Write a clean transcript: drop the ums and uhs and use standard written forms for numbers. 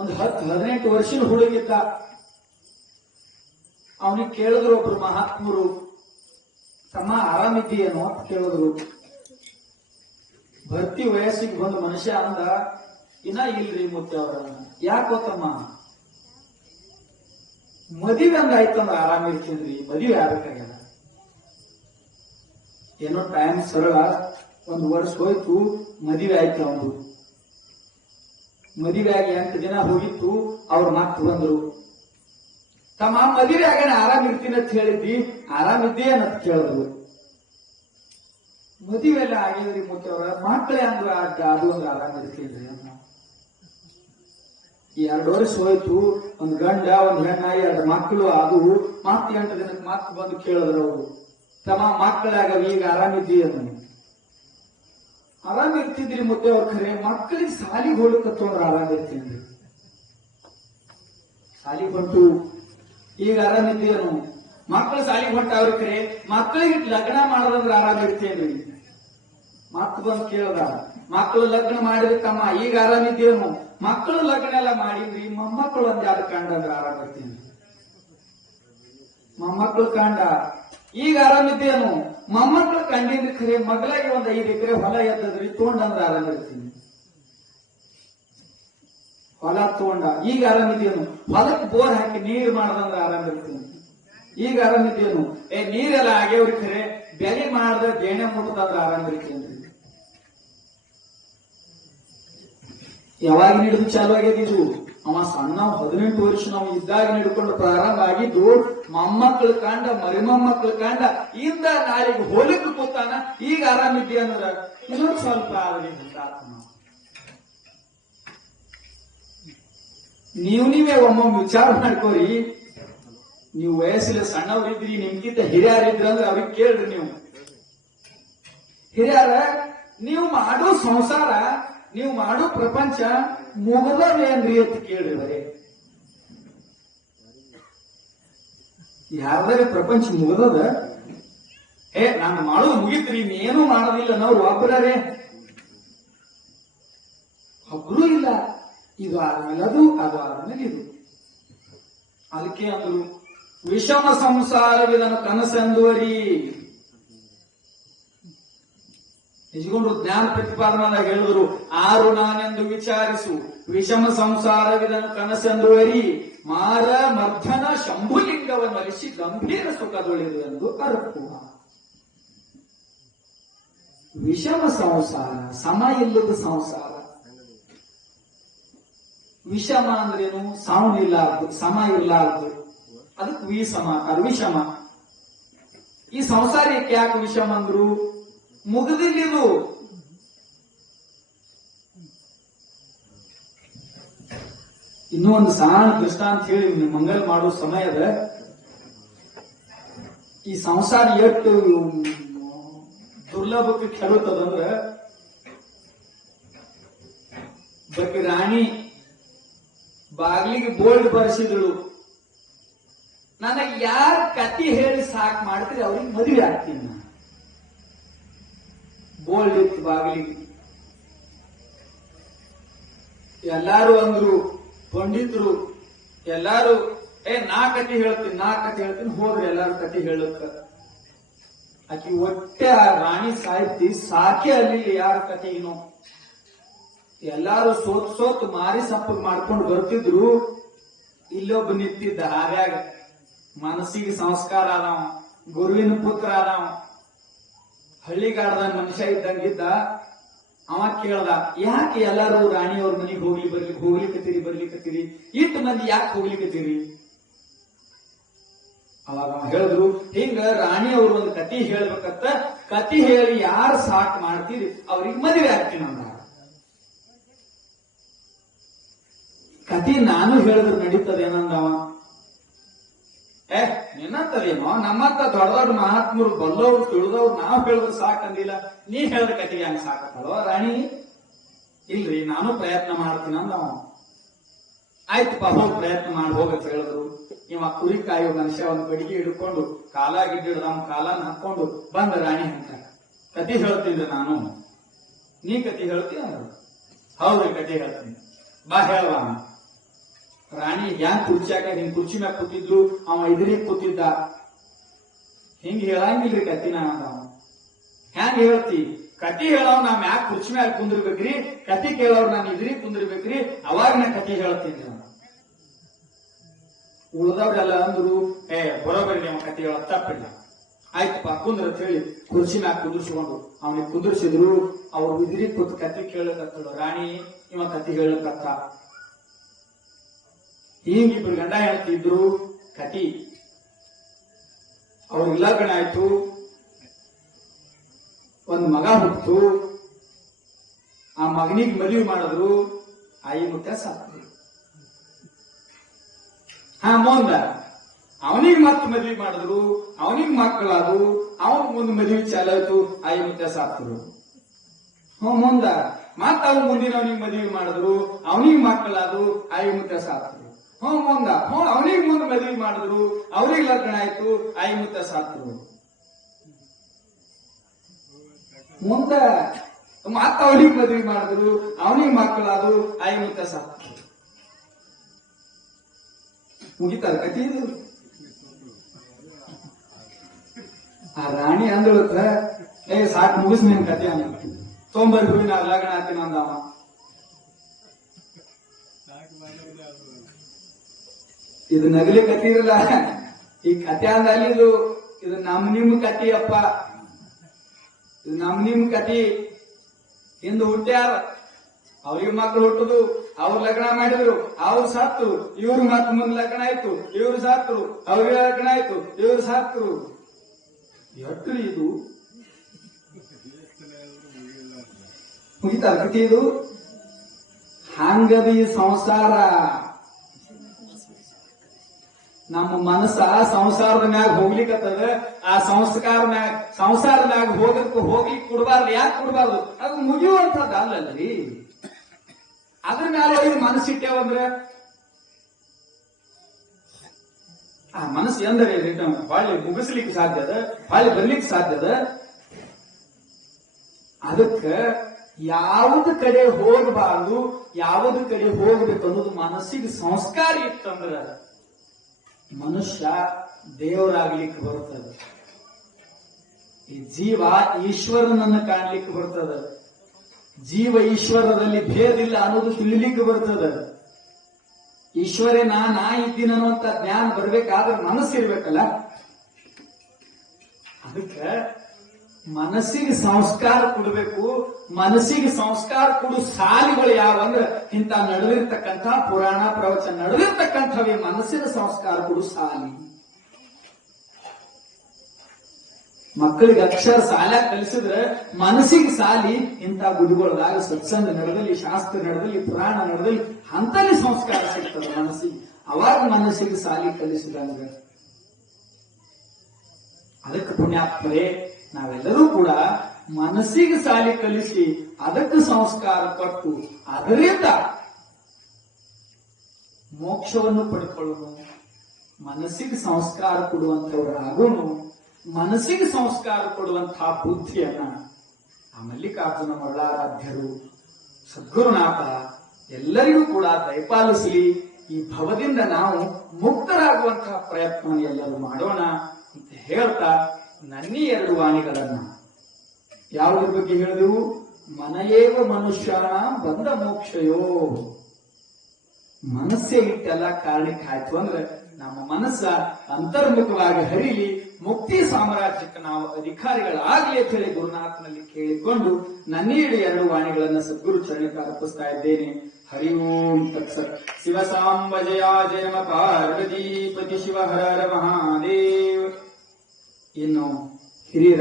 ಒಂದು 10-18 ವರ್ಷದ ಹುಡುಗಿದ್ದ. ಅವನಿಗೆ ಕೇಳಿದ್ರು ಒಬ್ರು ಮಹಾತ್ಮರು, ತಮ್ಮ ಆರಾಮಿದ್ದೀಯೇನೋ ಅಂತ ಕೇಳಿದ್ರು. ಭರ್ತಿ ವಯಸ್ಸಿಗೆ ಬಂದ ಮನುಷ್ಯ ಅಂದ, ಇನ್ನ ಇಲ್ರಿ ಮುತ್ತೆ ಅವರ. ಯಾಕೋ ತಮ್ಮ? ಮದುವೆ ಅಂದಾಯ್ತಂದ್ರ ಆರಾಮಿರ್ತೀನ್ರಿ, ಮದುವೆ ಆಗ್ಬೇಕಾಗ್ಯದ. ಏನೋ ಟೈಮ್ ಸರಳ, 1 ವರ್ಷ ಹೋಯ್ತು, ಮದುವೆ ಆಯ್ತು. ಅವನು ಮದುವೆ ಆಗಿ 8 ದಿನ ಹೋಗಿತ್ತು, ಅವ್ರ ಮಕ್ಕಳು ಬಂದ್ರು. ತಮ್ಮ ಮದುವೆ ಆಗೇನ ಆರಾಮಿರ್ತೀನಿ ಅಂತ ಹೇಳಿದ್ದಿ, ಆರಾಮಿದ್ದೀಯನಂತ ಕೇಳಿದ್ರು. ಮದುವೆ ಎಲ್ಲ ಆಗಿದ್ರಿ ಮುಖ್ಯವ್ರ, ಮಕ್ಕಳೇ ಅಂದ್ರ ಅದು ಅಂದ್ರೆ ಆರಾಮಿರ್ತೀನಿ ಅಂತ. 2 ವರ್ಷ ಹೋಯ್ತು, 1 ಗಂಡ 1 ಹೆಣ್ಣ 2 ಮಕ್ಕಳು. ಅದು ಮತ್ತೆ 8 ದಿನಕ್ಕೆ ಮತ್ತೆ ಬಂದು ಕೇಳಿದ್ರು ಅವರು, ತಮ್ಮ ಮಕ್ಕಳಾಗವ ಈಗ ಆರಾಮಿದ್ದೀಯ? ಆರಾಮಿರ್ತಿದ್ರಿ ಮುದ್ದೆ ಅವ್ರ. ಖರೆ ಮಕ್ಕಳಿಗೆ ಸಾಲಿಗೆ ಹೋಗ್ಲಿಕ್ಕತ್ತಂದ್ರ ಆರಾಮಿರ್ತೀನಿ. ಸಾಲಿಗೆ ಬಂತು, ಈಗ ಆರಾಮಿದ್ದೀಯನು? ಮಕ್ಕಳು ಸಾಲಿಗೆ ಹೊಂಟ ಅವ್ರ. ಖರೆ ಮಕ್ಕಳಿಗೆ ಲಗ್ನ ಮಾಡೋದಂದ್ರೆ ಆರಾಮಿರ್ತೇನ್ರಿ. ಮತ್ ಬಂದು ಕೇಳ್ದ, ಮಕ್ಕಳು ಲಗ್ನ ಮಾಡಿದ್ರೆ ತಮ್ಮ ಈಗ ಆರಾಮಿದ್ದೀಯನು? ಮಕ್ಕಳು ಲಗ್ನ ಎಲ್ಲ ಮಾಡಿದ್ರಿ, ಮೊಮ್ಮಕ್ಕಳು ಒಂದ್ 2 ಕಂಡ್ರೆ ಆರಾಮಿರ್ತೀನಿ. ಮೊಮ್ಮಕ್ಕಳು ಕಂಡ, ಈಗ ಆರಾಮಿದ್ದೇನು? ಮೊಮ್ಮಕ್ಕಳು ಕಂಡಿದ್ರೆ ಖರೆ ಮಗಳಾಗಿ 5 ಎಕರೆ ಹೊಲ ಎದ್ದದ್ರಿ, ತಗೊಂಡಂದ್ರೆ ಆರಾಮಿರ್ತೀನಿ. ಹೊಲ ತಗೊಂಡ, ಈಗ ಆರಾಮಿದ್ದೇನು? ಹೊಲಕ್ಕೆ ಬೋರ್ ಹಾಕಿ ನೀರು ಮಾಡದಂದ್ರೆ ಆರಾಮಿರ್ತೀನಿ. ಈಗ ಆರಾಮಿದ್ದೇನು? ನೀರೆಲ್ಲ ಆಗ್ಯವ್ರಿ, ಖರೆ ಬೆಲೆ ಮಾಡ್ದ ಬೇಣೆ ಮುಟ್ಟದಂದ್ರೆ ಆರಾಮಿರ್ತೀನಿ. ಯಾವಾಗ ಹಿಡಿದು ಚಾಲು ಆಗ್ಯದಿದು? ಅವ ಸಣ್ಣ 18 ವರ್ಷ ನಾವು ಇದ್ದಾಗ ಹಿಡ್ಕೊಂಡು ಪ್ರಾರಂಭ ಆಗಿದ್ದು. ಮೊಮ್ಮಕ್ಕಳು ಕಾಂಡ, ಮರಿಮೊಮ್ಮಕ್ಕಳು ಕಾಂಡ, ಇಂದ ನಾಳೆಗೆ ಹೋಲಿಕ್ಕೆ ಕೂತಾನ. ಈಗ ಆರಾಮಿದ್ದೀಯ ಅಂದ್ರ ಇನ್ನೊಂದು ಸ್ವಲ್ಪ ಆಗಲಿ ಅಂತ. ನೀವೇ ಒಮ್ಮೊಮ್ಮೆ ವಿಚಾರ ಮಾಡ್ಕೋರಿ. ನೀವು ವಯಸ್ಸಲ್ಲಿ ಸಣ್ಣವರಿದ್ರಿ, ನಿಮ್ಗಿಂತ ಹಿರಿಯರಿದ್ರಿ ಅಂದ್ರೆ ಅವ್ರಿಗೆ ಕೇಳ್ರಿ. ನೀವು ಹಿರಿಯರ, ನೀವು ಮಾಡೋ ಸಂಸಾರ, ನೀವು ಮಾಡೋ ಪ್ರಪಂಚ ಮುಗದೇನ್ರಿ ಅಂತ ಕೇಳ್ರಿ. ಬರೇ ಯಾರ್ದಾರೆ ಪ್ರಪಂಚ ಮುಗದದ? ನಾನು ಮಾಡೋದು ಮುಗಿತ್ರಿ, ಇನ್ನೇನು ಮಾಡೋದಿಲ್ಲ ಅನ್ನೋರು ಒಬ್ಬರೇ ಒಬ್ರು ಇಲ್ಲ. ಇದು ಆದ್ಮೇಲೆ ಅದು, ಅದು ಆದ್ಮೇಲೆ ಇದು. ಅದಕ್ಕೆ ಅಂದ್ರು, ವಿಷಮ ಸಂಸಾರವಿದನು ಕನಸೆಂದುವರಿ. ನಿಜಗೊಂಡು ಜ್ಞಾನ ಪ್ರತಿಪಾದನಾದಾಗ ಹೇಳಿದ್ರು, ಆರು ನಾನೆಂದು ವಿಚಾರಿಸು, ವಿಷಮ ಸಂಸಾರವಿದನು ಕನಸೆಂದುವರಿ. ಮಾರ ಮರ್ಧನ ಶಂಭುಲಿಂಗವನ್ನು ಅರಿಸಿ ಗಂಭೀರ ಸುಖದೊಳಿದು ಎಂದು ಅರ್ಪುವ. ವಿಷಮ ಸಂಸಾರ, ಸಮ ಇಲ್ಲದ ಸಂಸಾರ. ವಿಷಮ ಅಂದ್ರೇನು? ಸಾವು ಇರ್ಲಾರ್ದು, ಸಮ ಇರ್ಲಾರ್ದು, ಅದಕ್ಕೆ ವಿಷಮ, ಅದು ವಿಷಮ. ಈ ಸಂಸಾರಕ್ಕೆ ಯಾಕೆ ವಿಷಮ ಅಂದ್ರು? ಮುಗಿದಿಲ್ಲಿದು. ಇನ್ನೂ ಒಂದು ಸಣ್ಣ ದೃಷ್ಟಾಂತ ಹೇಳಿ ಮಂಗಲ್ ಮಾಡೋ ಸಮಯದ. ಈ ಸಂಸಾರ ಎಷ್ಟು ದುರ್ಲಭಕ್ಕೆ ಕೆಡುತ್ತದಂದ್ರ, ಬಗ್ಗೆ ರಾಣಿ ಬಾಗ್ಲಿಗೆ ಬೋಲ್ಡ್ ಬರೆಸಿದಳು, ನನಗೆ ಯಾರು ಕತಿ ಹೇಳಿ ಸಾಕು ಮಾಡ್ತೀರಿ ಅವ್ರಿಗೆ ಮದುವೆ ಆಗ್ತೀನಿ. ನಾನು ಬೋಲ್ಡ್ ಇತ್ತು ಬಾಗಿಲಿಗೆ. ಎಲ್ಲಾರು ಅಂದ್ರು, ಪಂಡಿತರು ಎಲ್ಲಾರು, ನಾ ಕತಿ ಹೇಳ್ತೀನಿ ಹೋದ್ರೆ ಎಲ್ಲಾರು ಕತಿ ಹೇಳಕ್ಕ. ಆಕಿ ಒಟ್ಟೆ ಆ ರಾಣಿ ಸಾಹಿತಿ ಸಾಕೆ ಅಲ್ಲಿ ಯಾರ ಕತೆಗಿನೋ. ಎಲ್ಲಾರು ಸೋತ್ ಮಾರಿ ಸಪ್ಪಗ್ ಮಾಡ್ಕೊಂಡು ಬರ್ತಿದ್ರು. ಇಲ್ಲೊಬ್ಬ ನಿಂತಿದ್ದ ಹಾರ್ಯಾಗ, ಮನಸ್ಸಿಗೆ ಸಂಸ್ಕಾರ ಆದವ, ಗುರುವಿನ ಪುತ್ರ ಆದವ, ಹಳ್ಳಿಗಾಡದ ಮನುಷ್ಯ ಇದ್ದಂಗಿದ್ದ. ಅವ ಕೇಳ್ದ, ಯಾಕೆ ಎಲ್ಲಾರು ರಾಣಿಯವ್ರ ಮನೆಗೆ ಹೋಗ್ಲಿಕ್ಕತ್ತೀರಿ, ಇಟ್ಟು ಮಂದಿ ಯಾಕೆ ಹೋಗ್ಲಿಕ್ಕತ್ತೀರಿ? ಅವಾಗ ಅವ ಹೇಳಿದ್ರು, ಹಿಂಗ ರಾಣಿಯವ್ರು ಒಂದು ಕತಿ ಹೇಳ್ಬೇಕತ್ತ, ಕತಿ ಹೇಳಿ ಯಾರು ಸಾಕ್ ಮಾಡ್ತೀರಿ ಅವ್ರಿಗೆ ಮದುವೆ ಆಗ್ತೀನಿ ಅಂದ. ಕತಿ ನಾನು ಹೇಳಿದ್ರು ನಡೀತದೇನಂದವ. ನಿನ್ನಂತದೇನೋ, ನಮ್ಮಂತ ದೊಡ್ಡ ದೊಡ್ಡ ಮಹಾತ್ಮರು ಬಲ್ಲವ್ರು ತಿಳಿದವ್ರು ನಾವು ಹೇಳಿದ್ರು ಸಾಕಂದಿಲ್ಲ, ನೀ ಹೇಳಿದ ಕತಿಗೆ ಹಂಗ ಸಾಕತ್ತಲ್ವ ರಾಣಿ? ಇಲ್ರಿ, ನಾನು ಪ್ರಯತ್ನ ಮಾಡ್ತೀನಿ ಅಂದವ. ಆಯ್ತಪ್ಪ, ಹೋಗಿ ಪ್ರಯತ್ನ ಮಾಡಿ ಹೋಗತ್ ಹೇಳಿದ್ರು. ಇವ ಕುರಿ ಕಾಯೋ ಮನುಷ್ಯ ಒಂದು ಬಡಿಗೆ ಹಿಡ್ಕೊಂಡು ಕಾಲಾಗಿಡ್ಡಿಡ್ದ ಅವ್ನ ಕಾಲನ್ನ ಹಾಕೊಂಡು ಬಂದ ರಾಣಿ ಅಂತ. ಕತಿ ಹೇಳ್ತಿದ್ದೆ ನಾನು, ನೀ ಕತಿ ಹೇಳ್ತೀಯ ಅಂದ್ರು. ಹೌದ್ರಿ, ಕತಿ ಹೇಳ್ತೀನಿ, ಬಾ ಹೇಳುವ. ರಾಣಿ ಹ್ಯಾಂಗ್ ಕುರ್ಚಿಯಾಗ ಹಿಂಗ್ ಕುರ್ಚಿ ಮ್ಯಾಗ ಕೂತಿದ್ಲು, ಅವ ಎದುರಿಗೆ ಕೂತಿದ್ದ. ಹಿಂಗ್ ಹೇಳಂಗಿಲ್ರಿ ಕತಿನ ಅಂದ. ಹ್ಯಾಂಗ ಹೇಳ್ತಿ? ಕತಿ ಹೇಳವ್ ನಾ ಮ್ಯಾಗ ಕುರ್ಚಿ ಮ್ಯಾಗ ಕುಂದಿರ್ಬೇಕ್ರಿ, ಕತಿ ಕೇಳವ್ರ ನಾನು ಎದುರಿಗೆ ಕುಂದಿರ್ಬೇಕ್ರಿ, ಅವಾಗ ನಾ ಕತಿ ಹೇಳ್ತೀನಿ. ಉಳ್ದವ್ರೆಲ್ಲ ಅಂದ್ರು, ಬರೋಬರಿ ನೀವು ಕತಿ ಹೇಳ ತಪ್ಪಿಲ್ಲ, ಆಯ್ತಪ್ಪ ಕುಂದ್ರ ಅಂತ ಹೇಳಿ ಕುರ್ಚಿ ಮ್ಯಾಗ ಕುಂದಿರ್ಸ್ಕೊಂಡು ಅವನಿಗೆ ಕುಂದಿರ್ಸಿದ್ರು. ಅವ್ರು ಎದುರಿಗೆ ಕೂತ್ ಕತಿ ಕೇಳಕತ್ತಳು. ರಾಣಿ ಇವ ಕತಿ ಹೇಳಕತ್ತ. ಹಿಂಗಿಬ್ರು ಗಂಡ ಹೇಳ್ತಿದ್ರು. ಕತಿ ಅವ್ರಿಗೆ ಲಗ್ನ ಆಯ್ತು, ಒಂದ್ ಮಗ ಹುಟ್ಟು. ಆ ಮಗನಿಗೆ ಮದುವೆ ಮಾಡಿದ್ರು, ಆಯಿ ಮುತ್ತ ಸಾಕ್ರು. ಮುಂದ ಅವನಿಗೆ ಮತ್ ಮದ್ವಿ ಮಾಡಿದ್ರು, ಅವನಿಗೆ ಮಕ್ಕಳಾದ್ರು, ಅವನ್ ಮುಂದ್ ಮದ್ವಿ ಚಾಲಾಯ್ತು, ಆಯಿ ಮುತ್ತ ಸಾಕ್ರು. ಮುಂದ ಮತ್ ಅವ್ನ ಮುಂದಿನ ಅವನಿಗೆ ಮದ್ವಿ ಮಾಡಿದ್ರು, ಅವನಿಗೆ ಮಕ್ಕಳಾದ್ರು, ಆಯಿ ಮುತ್ತ ಸಾಕ್ರು. ಮುಂದ ಅವನಿಗೆ ಮುಂದ್ ಮದ್ವಿ ಮಾಡಿದ್ರು, ಅವ್ರಿಗೆ ಲಗ್ನ ಆಯ್ತು, ಆಯಿ ಮುತ್ತ ಸಾಕ್ರು. ಮುಂದ ಮತ್ತ ಅವನಿಗೆ ಮದ್ವಿ ಮಾಡಿದ್ರು, ಅವನಿಗೆ ಮಕ್ಕಳಾದ್ರು, ಆಯಿ ಮುತ್ತ ಸಾಕ್ರು. ಮುಗಿತಾರ ಕತಿ ಇದು. ಆ ರಾಣಿ ಅಂದಳತ್ರ, ಸಾಕು ಮುಗಿಸ್ ನಿನ್ ಕತಿ ಅಂದ. ತೊಂಬರ್ರಿ ನಾ ಲಗ್ನ ಆಗ್ತೀನಿ ಅಂದವ. ಇದು ನಗಲಿ ಕತಿ ಇರಲ್ಲ, ಈ ಕತೆ ಅಂದಲ್ಲಿ ಇದು ನಮ್ ನಿಮ್ ಕತಿ ಅಪ್ಪ, ಇದು ನಮ್ ನಿಮ್ ಕತಿ. ಇಂದು ಹುಟ್ಟ್ಯಾರ, ಅವ್ರಿಗೆ ಮಕ್ಕಳು ಹುಟ್ಟುದು, ಅವ್ರು ಲಗ್ನ ಮಾಡಿದ್ರು, ಅವ್ರು ಸಾಕ್ರು. ಇವ್ರು ಮತ್ ಮುಂದ್ ಲಗ್ನ ಆಯ್ತು, ಇವ್ರು ಸಾಕ್ರು. ಅವ್ರಿಗೆ ಲಗ್ನ ಆಯ್ತು, ಇವ್ರು ಸಾಕ್ರು. ಎಷ್ಟು ಇದು ಮುಗಿತಾರ ಕತಿ ಇದು. ಹಂಗದಿ ಸಂಸಾರ. ನಮ್ಮ ಮನಸ್ಸ ಸಂಸಾರದ ಮ್ಯಾಗ ಹೋಗ್ಲಿಕ್ಕತ್ತದ. ಆ ಸಂಸಾರದ ಮ್ಯಾಗ ಹೋಗ್ಲಿಕ್ಕೆ ಕೊಡಬಾರ್ದು. ಯಾಕೆ ಕೊಡಬಾರ್ದು? ಅದು ಮುಗಿಯುವಂಥದ್ದು ಅಲ್ಲಲ್ರಿ. ಅದ್ರ ಮ್ಯಾಲ ಹೋಗಿ ಮನಸ್ಸಿಟ್ಟೇವಂದ್ರೆ ಆ ಮನಸ್ಸು ಎಂದರೆ ಹೊಳ್ಳಿ ಮುಗಿಸ್ಲಿಕ್ಕೆ ಸಾಧ್ಯದ, ಹೊಳ್ಳಿ ಬರ್ಲಿಕ್ಕೆ ಸಾಧ್ಯದ. ಅದಕ್ಕ ಯಾವ್ದ ಕಡೆ ಹೋಗಬಾರ್ದು, ಯಾವ್ದ ಕಡೆ ಹೋಗ್ಬೇಕು ಅನ್ನೋದು ಮನಸ್ಸಿಗೆ ಸಂಸ್ಕಾರ ಇತ್ತಂದ್ರ ಮನುಷ್ಯ ದೇವರಾಗ್ಲಿಕ್ಕೆ ಬರ್ತದೆ. ಈ ಜೀವ ಈಶ್ವರನನ್ನು ಕಾಣ್ಲಿಕ್ಕೆ ಬರ್ತದ. ಜೀವ ಈಶ್ವರದಲ್ಲಿ ಭೇದ ಇಲ್ಲ ಅನ್ನೋದು ತಿಳಿಲಿಕ್ಕೆ ಬರ್ತದ. ಈಶ್ವರೇ ನಾ ಇದ್ದೀನಿ ಅನ್ನುವಂತ ಜ್ಞಾನ ಬರ್ಬೇಕಾದ್ರೆ ಮನಸ್ಸಿರ್ಬೇಕಲ್ಲ. ಅದಕ್ಕೆ ಮನಸ್ಸಿಗೆ ಸಂಸ್ಕಾರ ಕೊಡಬೇಕು. ಮನಸ್ಸಿಗೆ ಸಂಸ್ಕಾರ ಕೊಡು ಸಾಲಿಗಳು ಯಾವಂದ್ರೆ ಇಂಥ ನಡೆದಿರ್ತಕ್ಕಂಥ ಪುರಾಣ ಪ್ರವಚನ ನಡೆದಿರ್ತಕ್ಕಂಥವೇ ಮನಸ್ಸಿನ ಸಂಸ್ಕಾರ ಕೊಡು ಸಾಲಿ. ಮಕ್ಕಳಿಗೆ ಅಕ್ಷರ ಸಾಲ ಕಲಿಸಿದ್ರೆ ಮನಸ್ಸಿಗೆ ಸಾಲಿ ಇಂಥ ಗುಡಿಗಳದಾಗ ಸತ್ಸಂಗ ನಡೆದಲ್ಲಿ, ಶಾಸ್ತ್ರ ನಡೆದಲ್ಲಿ, ಪುರಾಣ ನಡೆದಲ್ಲಿ ಅಂತಲ್ಲಿ ಸಂಸ್ಕಾರ ಸಿಗ್ತದೆ ಮನಸ್ಸಿಗೆ. ಅವಾಗ ಮನಸ್ಸಿಗೆ ಸಾಲಿ ಕಲಿಸಿದಂಗ. ಅದಕ್ಕೆ ಪುಣ್ಯಾತ್ಮರೇ, ನಾವೆಲ್ಲರೂ ಕೂಡ ಮನಸ್ಸಿಗೆ ಸಾಲಿ ಕಲಿಸಿ ಅದಕ್ಕೆ ಸಂಸ್ಕಾರ ಕೊಟ್ಟು ಅದರಿಂದ ಮೋಕ್ಷವನ್ನು ಪಡ್ಕೊಳ್ಳೋನು. ಮನಸ್ಸಿಗೆ ಸಂಸ್ಕಾರ ಕೊಡುವಂತವರಾಗೋನು. ಮನಸ್ಸಿಗೆ ಸಂಸ್ಕಾರ ಕೊಡುವಂತಹ ಬುದ್ಧಿಯನ್ನ ಆ ಮಲ್ಲಿಕಾರ್ಜುನ ಮರಳಾರಾಧ್ಯರು, ಸದ್ಗುರುನಾಥ ಎಲ್ಲರಿಗೂ ಕೂಡ ದಯಪಾಲಿಸಲಿ. ಈ ಭವದಿಂದ ನಾವು ಮುಕ್ತರಾಗುವಂತಹ ಪ್ರಯತ್ನ ಎಲ್ಲರೂ ಮಾಡೋಣ ಅಂತ ಹೇಳ್ತಾ ನನ್ನಿ ಎರಡು ವಾಣಿಗಳನ್ನ ಯಾವುದ್ರ ಬಗ್ಗೆ ಹೇಳಿದೆವು? ಮನಯೇವ ಮನುಷ್ಯನ ಬಂದ ಮೋಕ್ಷಯೋ. ಮನಸ್ಸೇ ಇಟ್ಟೆಲ್ಲ ಕಾರಣಕ್ಕೆ ಆಯ್ತು ಅಂದ್ರೆ ನಮ್ಮ ಮನಸ್ಸ ಅಂತರ್ಮುಖವಾಗಿ ಹರಿಲಿ, ಮುಕ್ತಿ ಸಾಮ್ರಾಜ್ಯಕ್ಕೆ ನಾವು ಅಧಿಕಾರಿಗಳಾಗಲಿ ಅಂತ ಹೇಳಿ ಗುರುನಾಥನಲ್ಲಿ ಕೇಳಿಕೊಂಡು ನನ್ನೇಳು ಎರಡು ವಾಣಿಗಳನ್ನ ಸದ್ಗುರು ಚರಣಕ್ಕೆ ಅರ್ಪಿಸ್ತಾ ಇದ್ದೇನೆ. ಹರಿ ಓಂ ತತ್ಸತ್. ಶಿವ ಸಾಂಬ ಜಯ ಜಯ ಪಾರ್ವತೀಪತಿ ಶಿವ ಹರ ಹರ ಮಹಾದೇವ್. ಇನ್ನು ಹಿರಿಯ